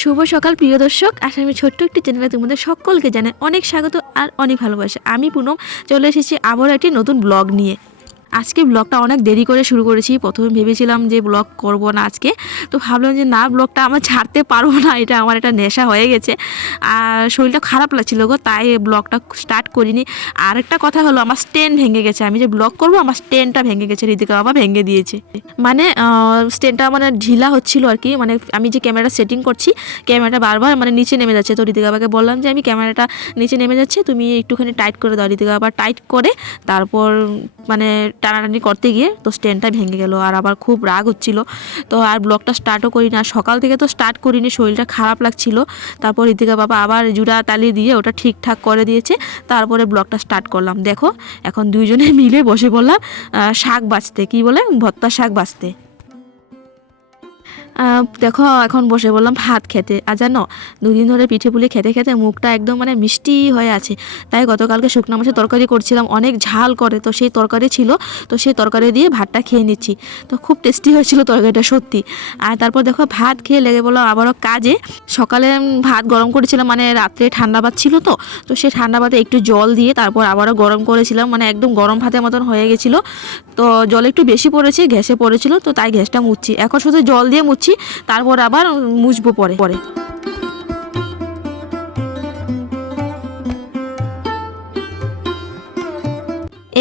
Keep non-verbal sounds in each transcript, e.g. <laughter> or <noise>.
শুভ সকাল, প্রিয় দর্শক। আসলে আমি ছোট্ট একটি চ্যানেলে তোমাদের সকলকে জানাই অনেক স্বাগত আর অনেক ভালোবাসা। আমি পুনম, চলে এসেছি আবারও একটি নতুন ব্লগ নিয়ে। আজকে ব্লগটা অনেক দেরি করে শুরু করেছি। প্রথমে ভেবেছিলাম যে ব্লগ করব না আজকে। তো ভাবলাম যে না ব্লগটা আমার ছাড়তে পারব না, এটা আমার একটা নেশা হয়ে গেছে। আর শরীরটা খারাপ লাগছিল গো, তাই ব্লগটা স্টার্ট করিনি। আর একটা কথা হলো, আমার স্ট্যান্ড ভেঙে গেছে। আমি যে ব্লগ করব, আমার স্ট্যান্ডটা ভেঙে গেছে ঋতিকা বাবা ভেঙে দিয়েছে। মানে স্ট্যান্ডটা মানে ঢিলা হচ্ছিল আর কি। মানে আমি যে ক্যামেরাটা সেটিং করছি ক্যামেরাটা বারবার মানে নিচে নেমে যাচ্ছে। তো ঋতিকা বাবাকে বললাম যে, আমি ক্যামেরাটা নিচে নেমে যাচ্ছে, তুমি একটুখানি টাইট করে দাও। ঋতিকা বাবা টাইট করে, তারপর মানে টানাটানি করতে গিয়ে তো স্ট্যান্ডটা ভেঙে গেল। আর আবার খুব রাগ হচ্ছিল। তো আর ব্লগটা স্টার্টও করি না সকাল থেকে তো স্টার্ট করিনি। শরীরটা খারাপ লাগছিল। তারপর ঋতিকা বাবা আবার জুড়া তালি দিয়ে ওটা ঠিকঠাক করে দিয়েছে। তারপরে ব্লগটা স্টার্ট করলাম। দেখো, এখন দুইজনে মিলে বসে পড়লাম শাক বাঁচতে। কি বলে? ভত্তা শাক বাঁচতে। দেখো, এখন বসে বললাম ভাত খেতে। আর জানো, দুদিন ধরে পিঠে পুলি খেতে খেতে মুখটা একদম মানে মিষ্টি হয়ে আছে। তাই গতকালকে শুকনো মাছের তরকারি করছিলাম, অনেক ঝাল করে। তো সেই তরকারি ছিল, তো সেই তরকারি দিয়ে ভাতটা খেয়ে নিচ্ছি। তো খুব টেস্টি হয়েছিল তরকারিটা, সত্যি। আর তারপর দেখো, ভাত খেয়ে লেগে বললাম আবারও কাজে। সকালে ভাত গরম করেছিলাম মানে রাত্রে ঠান্ডা ভাত ছিল তো। তো সেই ঠান্ডা ভাতে একটু জল দিয়ে তারপর আবারও গরম করেছিলাম মানে একদম গরম ভাতের মতন হয়ে গেছিল। তো জল একটু বেশি পড়েছে, গ্যাসে পড়েছিল, তো তাই গ্যাসটা মুছছি। এখন শুধু জল দিয়ে মুছছি তারপর আবার মুছবো পরে। পরে।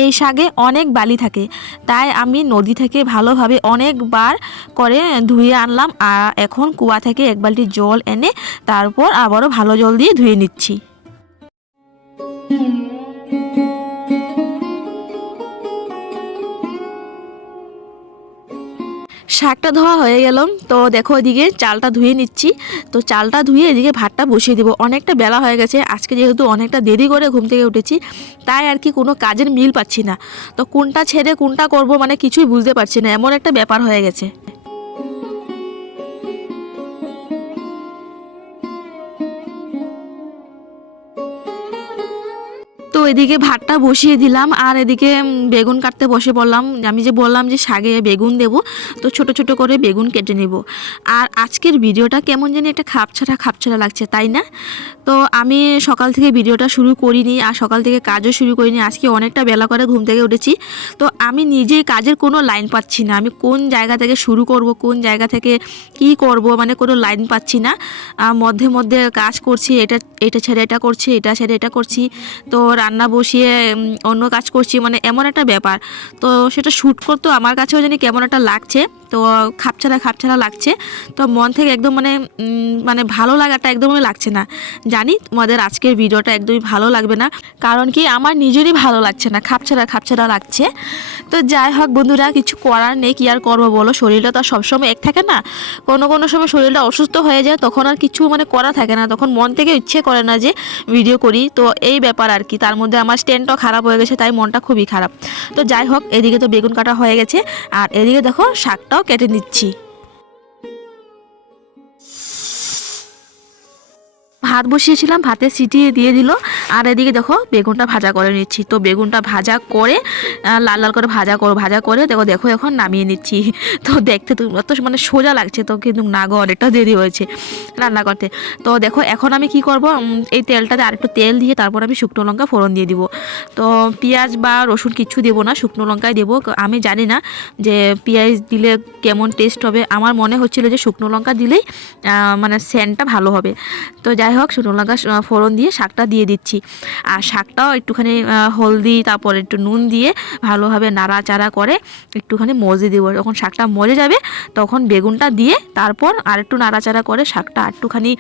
এই শাকে অনেক বালি থাকে, তাই আমি নদী থেকে ভালোভাবে অনেকবার করে ধুয়ে আনলাম, আর এখন কুয়া থেকে এক বালতি জল এনে তারপর আবারও ভালো জল দিয়ে ধুয়ে নিচ্ছি। শাকটা ধোয়া হয়ে গেল। তো দেখো এদিকে চালটা ধুয়ে নিচ্ছি। তো চালটা ধুয়ে এদিকে ভাতটা বসিয়ে দিব। অনেকটা বেলা হয়ে গেছে। আজকে যেহেতু অনেকটা দেরি করে ঘুম থেকে উঠেছি, তাই আর কি কোনো কাজের মিল পাচ্ছি না। তো কোনটা ছেড়ে কোনটা করব মানে কিছুই বুঝতে পারছি না। এমন একটা ব্যাপার হয়ে গেছে। এদিকে ভাতটা বসিয়ে দিলাম আর এদিকে বেগুন কাটতে বসে পড়লাম। আমি যে বললাম যে শাগে বেগুন দেব, তো ছোট ছোট করে বেগুন কেটে নেব। আর আজকের ভিডিওটা কেমন জানি একটা খাপছাড়া খাপছাড়া লাগছে, তাই না? তো আমি সকাল থেকে ভিডিওটা শুরু করিনি আর সকাল থেকে কাজও শুরু করিনি। আজকে অনেকটা বেলা করে ঘুম থেকে উঠেছি। তো আমি নিজেই কাজের কোনো লাইন পাচ্ছি না। আমি কোন জায়গা থেকে শুরু করব, কোন জায়গা থেকে কি করব মানে কোনো লাইন পাচ্ছি না। মধ্যে মধ্যে কাজ করছি, এটা এটা ছেড়ে এটা করছি, এটা ছেড়ে এটা করছি। তো রান্না বসিয়ে অন্য কাজ করছি মানে এমন একটা ব্যাপার। তো সেটা শ্যুট করতেও আমার কাছেও জানি কেমন একটা লাগছে। তো খাপছাড়া খাপছাড়া লাগছে। তো মন থেকে একদম মানে মানে ভালো লাগাটা একদমই লাগছে না। জানি তোমাদের আজকের ভিডিওটা একদমই ভালো লাগবে না, কারণ কি আমার নিজেরই ভালো লাগছে না, খাপছাড়া খাপছাড়া লাগছে। তো যাই হোক বন্ধুরা, কিছু করার নেই, কি আর করব বলো? শরীরটা তো আর সবসময় এক থাকে না, কোনো কোনো সময় শরীরটা অসুস্থ হয়ে যায়, তখন আর কিছু মানে করা থাকে না, তখন মন থেকে ইচ্ছে করে না যে ভিডিও করি। তো এই ব্যাপার আর কি, তার মধ্যে আমার স্ট্যান্ডটাও খারাপ হয়ে গেছে, তাই মনটা খুবই খারাপ। তো যাই হোক, এদিকে তো বেগুন কাটা হয়ে গেছে, আর এদিকে দেখো শাকটাও কেটে নিচ্ছি। ভাত বসিয়েছিলাম, ভাতে সিটি দিয়ে দিল। আর এদিকে দেখো বেগুনটা ভাজা করে নিচ্ছি। তো বেগুনটা ভাজা করে লাল লাল করে ভাজা করো, ভাজা করে দেখো দেখো এখন নামিয়ে নিচ্ছি। <laughs> তো দেখতে তো অত মানে সোজা লাগছে তো, কিন্তু না গো, অনেকটা দেরি হয়েছে রান্না করতে। তো দেখো এখন আমি কি করব? এই তেলটাতে আরেকটু তেল দিয়ে তারপর আমি শুকনো লঙ্কা ফোড়ন দিয়ে দিব। তো পেঁয়াজ বা রসুন কিচ্ছু দেবো না, শুকনো লঙ্কাই দেবো। আমি জানি না যে পেঁয়াজ দিলে কেমন টেস্ট হবে। আমার মনে হচ্ছিল যে শুকনো লঙ্কা দিলেই মানে সেন্টটা ভালো হবে। তো যাই হোক শুকনো লঙ্কা ফোড়ন দিয়ে শাকটা দিয়ে দিচ্ছি। আর শাকটাও একটুখানি হলদি, তারপর একটু নুন দিয়ে ভালোভাবে নাড়াচাড়া করে একটুখানি মজে দেবো। যখন শাকটা মরে যাবে, তখন বেগুনটা দিয়ে তারপর আর একটু নাড়াচাড়া করে শাকটা একটুখানি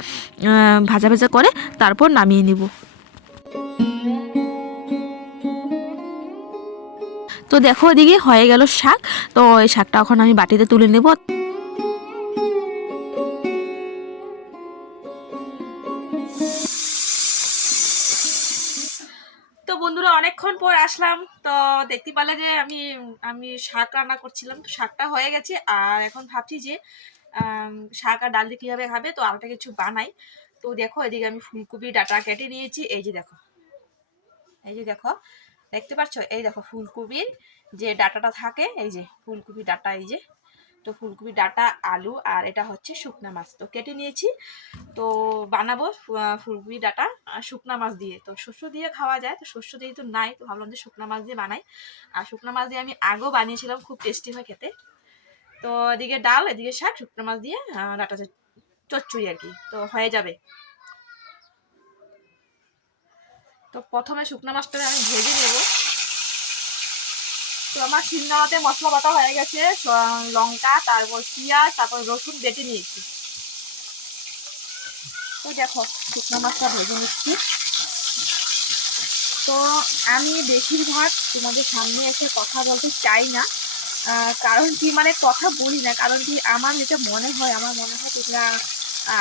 ভাজা ভাজা করে তারপর নামিয়ে নেব। তো দেখো ওদিকে হয়ে গেল শাক। তো এই শাকটা এখন আমি বাটিতে তুলে নেব। পর আসলাম, তো দেখতে পালে যে আমি আমি শাক রান্না করছিলাম, তো শাকটা হয়ে গেছে। আর এখন ভাবছি যে শাক আর ডাল দিয়ে কীভাবে খাবে, তো আরেকটা কিছু বানাই। তো দেখো, এদিকে আমি ফুলকপি, ডাটা কেটে নিয়েছি। এই যে দেখো, এই যে দেখো, দেখতে পাচ্ছ? এই দেখো ফুলকপির যে ডাটাটা থাকে, এই যে ফুলকপি ডাটা, এই যে তো ফুলকপি, ডাটা, আলু আর এটা হচ্ছে শুকনা মাছ। তো কেটে নিয়েছি। তো বানাবো ফুলকপি, ডাটা শুকনা মাছ দিয়ে। তো শস্য দিয়ে খাওয়া যায়। তো শস্য দিয়ে তো নাই, তো ভাবলাম যে শুকনা মাছ দিয়ে বানাই। আর শুকনা মাছ দিয়ে আমি আগেও বানিয়েছিলাম, খুব টেস্টি হয় খেতে। তো এদিকে ডাল, এদিকে শাক, শুকনো মাছ দিয়ে ডাটা চচ- চচ্চড়ি আর কি। তো হয়ে যাবে। তো প্রথমে শুকনো মাছটাকে আমি ভেজে নেব। তো আমার শিলনোড়াতে মশলা বাটা হয়ে গেছে লঙ্কা, তারপর পেঁয়াজ, তারপর রসুন বেটে নিয়েছি। তো দেখো, শুকনো মাছটা ভেজে নিচ্ছি। তো আমি বেশিরভাগ তোমাদের সামনে এসে কথা বলতে চাই না কারণ কি মানে কথা বলি না, কারণ কি, আমার যেটা মনে হয়, আমার মনে হয় তোমরা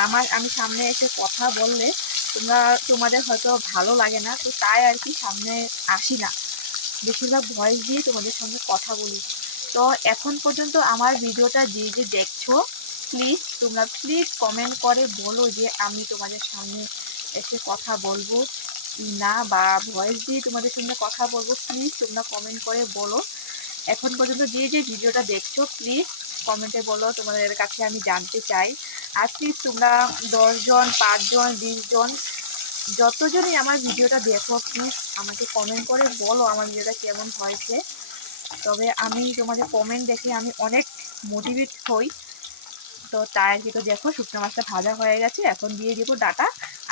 আমার, আমি সামনে এসে কথা বললে তোমরা, তোমাদের হয়তো ভালো লাগে না, তো তাই আর কি সামনে আসি না। বেশিরভাগ ভয়েস দিয়ে তোমাদের সঙ্গে কথা বলি। তো এখন পর্যন্ত আমার ভিডিওটা যে যে দেখছ প্লিজ তোমরা প্লিজ কমেন্ট করে বলো যে আমি তোমাদের সামনে এসে কথা বলব না বা ভয়েস দিয়ে তোমাদের সঙ্গে কথা বলব প্লিজ তোমরা কমেন্ট করে বলো। এখন পর্যন্ত যে যে ভিডিওটা দেখছ প্লিজ কমেন্টে বলো, তোমাদের কাছে আমি জানতে চাই। আর প্লিজ তোমরা দশজন, পাঁচজন, বিশজন যতজনই আমার ভিডিওটা দেখো প্লিজ আমাকে কমেন্ট করে বলো আমার ভিডিওটা কেমন হয়েছে। তবে আমি তোমাদের কমেন্ট দেখে আমি অনেক মোটিভেট হই। তো তাই আর কি, তো দেখো শুকনো মাছটা ভাজা হয়ে গেছে, এখন দিয়ে দিব ডাটা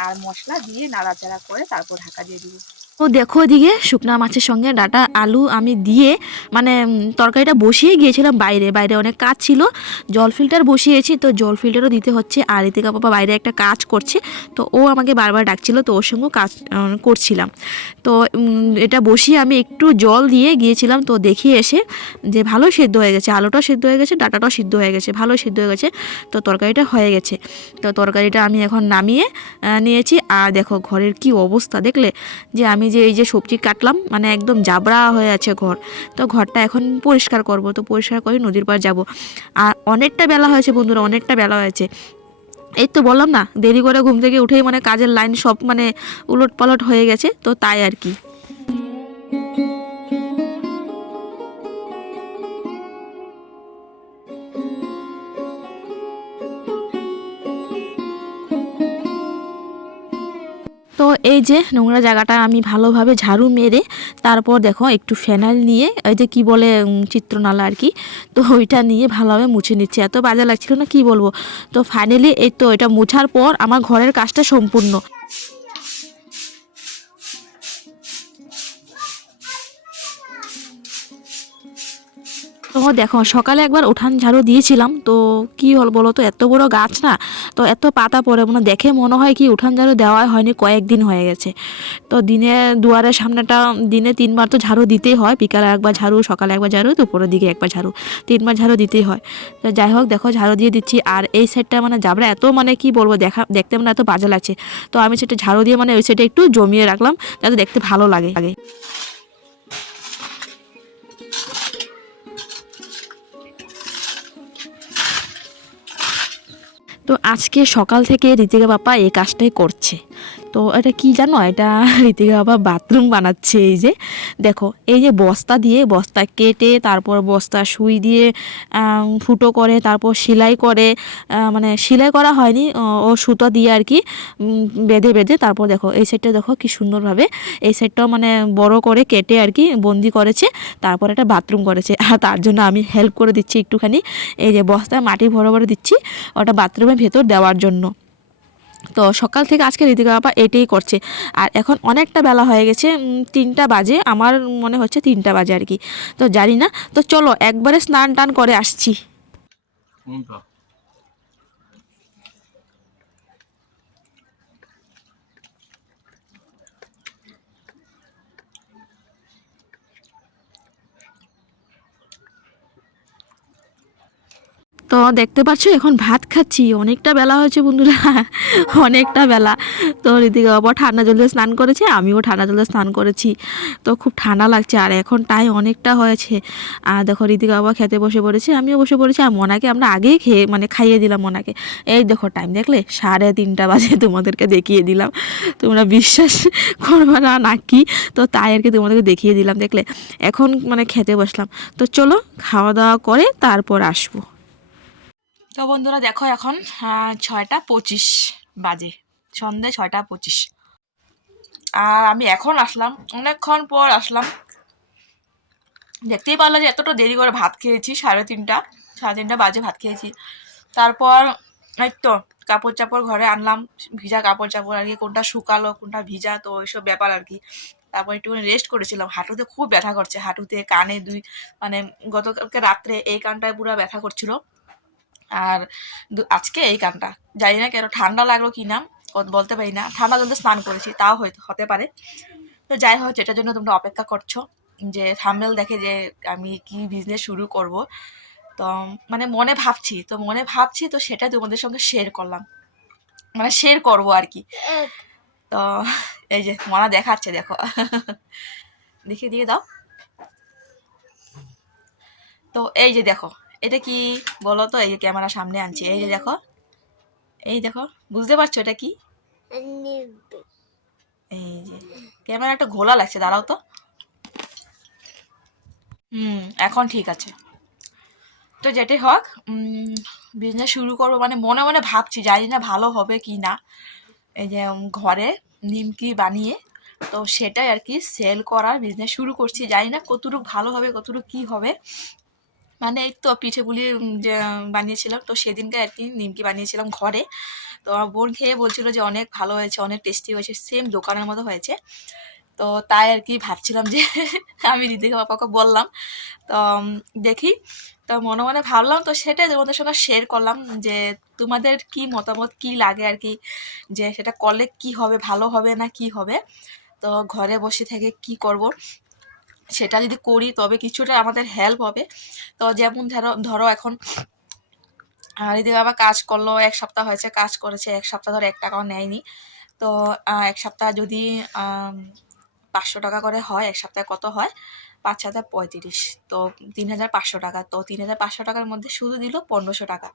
আর মশলা দিয়ে নাড়াচাড়া করে তারপর ঢাকা দিয়ে দিব। তো দেখো এদিকে শুকনা মাছের সঙ্গে ডাটা, আলু আমি দিয়ে মানে তরকারিটা বসিয়ে গিয়েছিলাম বাইরে। বাইরে অনেক কাজ ছিল, জল ফিল্টার বসিয়েছি, তো জল ফিল্টারও দিতে হচ্ছে। আর ঋতিকা বাবা বাইরে একটা কাজ করছে, তো ও আমাকে বারবার ডাকছিল, তো ওর সঙ্গেও কাজ করছিলাম। তো এটা বসিয়ে আমি একটু জল দিয়ে গিয়েছিলাম, তো দেখিয়ে এসে যে ভালো সিদ্ধ হয়ে গেছে। আলুটাও সিদ্ধ হয়ে গেছে, ডাটাটাও সিদ্ধ হয়ে গেছে, ভালো সিদ্ধ হয়ে গেছে, তো তরকারিটা হয়ে গেছে। তো তরকারিটা আমি এখন নামিয়ে নিয়েছি। আর দেখো ঘরের কি অবস্থা, দেখলে? যে আমি যে এই যে সবজি কাটলাম মানে একদম জাবড়া হয়ে আছে ঘর, তো ঘরটা এখন পরিষ্কার করব, তো পরিষ্কার করে নদীর পাড় যাব। আর অনেকটা বেলা হয়েছে বন্ধুরা, অনেকটা বেলা হয়েছে। এই তো বললাম না, দেরি করে ঘুম থেকে উঠেই মানে কাজের লাইন সব মানে উলট পালট হয়ে গেছে, তো তাই আর কি। এই যে নোংরা জায়গাটা আমি ভালোভাবে ঝাড়ু মেরে তারপর দেখো একটু ফেনাইল নিয়ে ওই যে কি বলে চিত্রনালা আর কি, তো ওইটা নিয়ে ভালোভাবে মুছে নিচ্ছি। এত বাজে লাগছিল না কি বলব? তো ফাইনালি এই তো এটা মুছার পর আমার ঘরের কাজটা সম্পূর্ণ। তো দেখো, সকালে একবার উঠান ঝাড়ু দিয়েছিলাম, তো কি হল বলো তো? এত বড় গাছ না, তো এত পাতা পড়ে মানে দেখে মনে হয় কি উঠান ঝাড়ু দেওয়া হয়নি, কয়েকদিন হয়ে গেছে। তো দিনে দুয়ারের সামনেটা, দিনে তিনবার তো ঝাড়ু দিতেই হয়, বিকালে একবার ঝাড়ু, সকালে একবার ঝাড়ু, দুপুরের দিকে একবার ঝাড়ু, তিনবার ঝাড়ু দিতেই হয়। তো যাই হোক, দেখো ঝাড়ু দিয়ে দিচ্ছি, আর এই সাইডটা মানে যাবরা এত মানে কি বলব, দেখা, দেখতে মানে এত বাজে লাগছে। তো আমি সেটা ঝাড়ু দিয়ে মানে ওই সাইডে একটু জমিয়ে রাখলাম, যাতে দেখতে ভালো লাগে। আগে তো আজকে সকাল থেকে ঋতিকা বাপা এই কাজটাই করছে। তো এটা কি জানো? এটা <laughs> ঋতিকা বাবা বাথরুম বানাচ্ছে এই যে। দেখো, এই যে বস্তা দিয়ে, বস্তা কেটে, তারপর বস্তা সুই দিয়ে ফুটো করে, তারপর সেলাই করে মানে সেলাই করা হয়নি, ও- সুতো দিয়ে আর কি বেঁধে বেঁধে, তারপর দেখো, এই সাইডটা দেখো কি সুন্দরভাবে, এই সাইডটাও মানে বড় করে কেটে আর কি, বন্দি করেছে, তারপর একটা বাথরুম করেছে। <laughs> আর তার জন্য আমি হেল্প করে দিচ্ছি একটুখানি, এই যে বস্তায় মাটি ভরে ভরে দিচ্ছি, ওটা বাথরুমের ভেতর দেওয়ার জন্য। তো সকাল থেকে আজকে ঋতিকা বাবা এটাই করছে। আর এখন অনেকটা বেলা হয়ে গেছে তিনটা বাজে, আমার মনে হচ্ছে তিনটা বাজে আর কি। তো জানি না, তো চলো একবারে স্নান টান করে আসছি। তো দেখতে পাচ্ছ, এখন ভাত খাচ্ছি। অনেকটা বেলা হয়েছে বন্ধুরা। <laughs> অনেকটা বেলা। তো ঋতিকা বাবা ঠান্ডা জলে স্নান করেছে, আমিও ঠান্ডা জলে স্নান করেছি। তো খুব ঠান্ডা লাগছে, আর এখন টাইম অনেকটা হয়েছে। আর দেখো, ঋতিকা বাবা খেতে বসে পড়েছে, আমিও বসে পড়েছি, আর মনাকে আমরা আগেই খেয়ে মানে খাইয়ে দিলাম মনাকে। এই দেখো টাইম দেখলে? সাড়ে তিনটা বাজে, তোমাদেরকে দেখিয়ে দিলাম। তোমরা বিশ্বাস করবে না, নাকি? তো তাই আর কি তোমাদেরকে দেখিয়ে দিলাম, দেখলে? এখন মানে খেতে বসলাম। তো চলো, খাওয়া দাওয়া করে তারপর আসব। তো বন্ধুরা দেখো এখন ছয়টা পঁচিশ বাজে। সন্ধে ছয়টা পঁচিশ। আর আমি এখন আসলাম, অনেকক্ষণ পর আসলাম। দেখতেই পারলাম যে এতটা দেরি করে ভাত খেয়েছি, সাড়ে তিনটা সাড়ে তিনটা বাজে ভাত খেয়েছি। তারপর এই তো কাপড় চাপড় ঘরে আনলাম, ভিজা কাপড় চাপড় আর কি, কোনটা শুকালো, কোনটা ভিজা, তো ওইসব ব্যাপার আর কি। তারপর একটু রেস্ট করেছিলাম। হাঁটুতে খুব ব্যথা করছে, হাঁটুতে, কানে দুই মানে গতকালকে রাত্রে এই কানটায় পুরো ব্যথা করছিল। আর আজকে এই কানটা জানি না কেন ঠান্ডা লাগল কি না, ও- বলতে পারি না। ঠান্ডা জলতে স্নান করেছি, তাও হয়তো, হতে পারে। তো যাই হোক এটার জন্য তোমরা অপেক্ষা করছ, যে থাম্বেল দেখে যে আমি কি বিজনেস শুরু করব। তো মানে মনে ভাবছি, তো মনে ভাবছি তো সেটা তোমাদের সঙ্গে শেয়ার করলাম। মানে শেয়ার করব আর কি। তো, এই যে মনা দেখাচ্ছে, দেখো। দেখে দিয়ে দাও। তো এই যে দেখো এটা কি বলো তো এই যে ক্যামেরা সামনে আনছি। এই যে দেখো। এই দেখো। বুঝতে পারছ এটা কি? এই যে। ক্যামেরাটা ঘোলা লাগছে, দাঁড়াও তো। হুম, এখন ঠিক আছে। তো যেটাই হোক বিজনেস শুরু করব মানে মনে মনে ভাবছি, জানি না ভালো হবে কি না। এই যে ঘরে নিমকি বানিয়ে, তো সেটাই আর কি সেল করার বিজনেস শুরু করছি। জানি না কতটুকু ভালো হবে, কতটুকু কি হবে। মানে এই তো যে, বানিয়েছিলাম। তো সেদিনকে আর কি নিমকি বানিয়েছিলাম ঘরে। তো আমার বোন খেয়ে বলছিল যে, অনেক ভালো হয়েছে, অনেক টেস্টি হয়েছে সেম দোকানের মতো হয়েছে। তো তাই আর কি ভাবছিলাম যে, <laughs> আমি দিদিকে বাবাকে বললাম। তো দেখি। তো মনে মনে ভাবলাম তো সেটাই তোমাদের সঙ্গে শেয়ার করলাম যে, তোমাদের কি মতামত, কি লাগে আর কি? যে, সেটা করলে কি হবে, ভালো হবে না কি হবে? তো ঘরে বসে থেকে কি করব? সেটা যদি করি তবে কিছুটা আমাদের হেল্প হবে। তো যেমন ধরো ধরো এখন এদিকে আবার কাজ করল, এক সপ্তাহ হয়েছে কাজ করেছে, এক সপ্তাহ ধরে এক টাকাও নেয়নি। তো এক সপ্তাহ যদি পাঁচশো টাকা করে হয়, এক সপ্তাহে কত হয়? পাঁচ হাজার পঁয়ত্রিশ। তো তিন হাজার পাঁচশো টাকা। তো তিন হাজার পাঁচশো টাকার মধ্যে শুধু দিল পনেরোশো টাকা।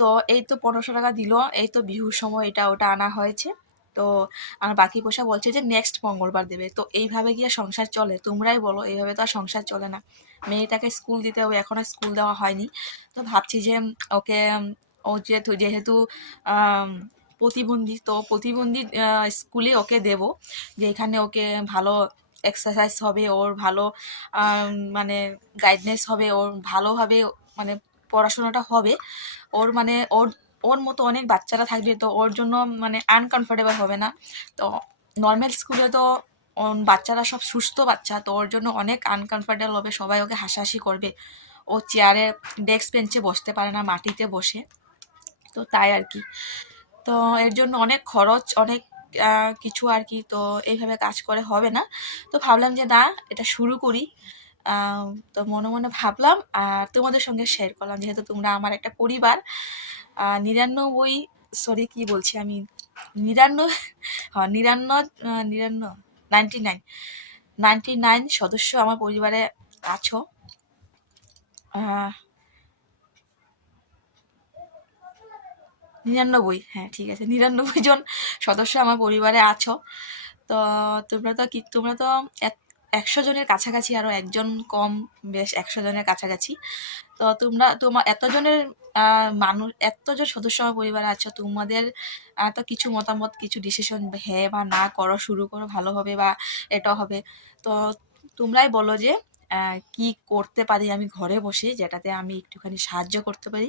তো এই তো পনেরোশো টাকা দিল, এই তো বিহুর সময় এটা ওটা আনা হয়েছে। তো আর বাকি পয়সা বলছে যে নেক্সট মঙ্গলবার দেবে। তো এইভাবে গিয়ে সংসার চলে। তোমরাই বলো, এইভাবে তো আর সংসার চলে না। মেয়েটাকে স্কুল দিতে হবে, এখন আর স্কুল দেওয়া হয়নি। তো ভাবছি যে, ওকে, ও যেহেতু যেহেতু প্রতিবন্ধী, তো প্রতিবন্ধী স্কুলে ওকে দেব। যে এখানে ওকে ভালো এক্সারসাইজ হবে, ওর ভালো মানে গাইডনেস হবে, ওর ভালোভাবে মানে পড়াশোনাটা হবে। ওর মানে ওর ওর মতো অনেক বাচ্চারা থাকবে তো ওর জন্য মানে আনকমফোর্টেবল হবে না। তো নর্মাল স্কুলে তো বাচ্চারা সব সুস্থ বাচ্চা, তো ওর জন্য অনেক আনকমফোর্টেবল হবে, সবাই ওকে হাসাহাসি করবে। ও চেয়ারে ডেস্ক বেঞ্চে বসতে পারে না, মাটিতে বসে। তো তাই আর কি। তো এর জন্য অনেক খরচ, অনেক কিছু আর কি, তো এইভাবে কাজ করে হবে না। তো ভাবলাম যে না, এটা শুরু করি। তো মনে মনে ভাবলাম, আর তোমাদের সঙ্গে শেয়ার করলাম, যেহেতু তোমরা আমার একটা পরিবার নিরানব্বই সরি কি বলছি আমি? নিরানব্বই <laughs> হ্যাঁ নিরানব্বই নিরানব্বই নাইনটি নাইন নাইনটি নাইন সদস্য আমার পরিবারে আছো। নিরানব্বই হ্যাঁ ঠিক আছে নিরানব্বই জন সদস্য আমার পরিবারে আছো। তো তোমরা তো কি, তোমরা তো একশো জনের কাছাকাছি আরও একজন কম, বেশ একশো জনের কাছাকাছি। তো তোমরা তোমার এতজনের মানুষ এতজন সদস্য পরিবারে আছো, তোমাদের তো কিছু মতামত, কিছু ডিসিশন হ্যাঁ বা না করো, শুরু করো, ভালো হবে বা এটা হবে। তো তোমরাই বলো যে কি করতে পারি আমি ঘরে বসে, যেটাতে আমি একটুখানি সাহায্য করতে পারি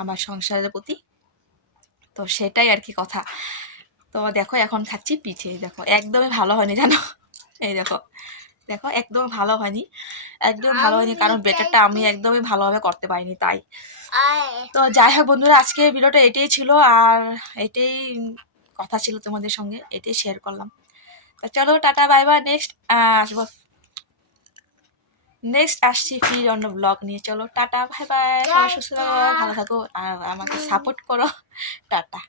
আমার সংসারের প্রতি। তো সেটাই আর কি কথা। তো দেখো, এখন খাচ্ছি পিঠে। দেখো, একদমই ভালো হয়নি জানো? এই দেখো। দেখো একদম ভালো হয়নি। একদম ভালো হয়নি কারণ বেটারটা আমি একদমই ভালোভাবে করতে পারিনি তাই। তো যাই হোক বন্ধুরা আজকে ভিডিওটা এটাই ছিল আর এটাই কথা ছিল তোমাদের সঙ্গে এটাই শেয়ার করলাম। তো চলো ta ta bye bye next আসব। নেক্সট আসছি ফির অন্য ব্লগ নিয়ে। চলো টাটা বাই বাই সবাই সুস্থ থাকো ভালো থাকো আর আমাকে সাপোর্ট করো। টাটা।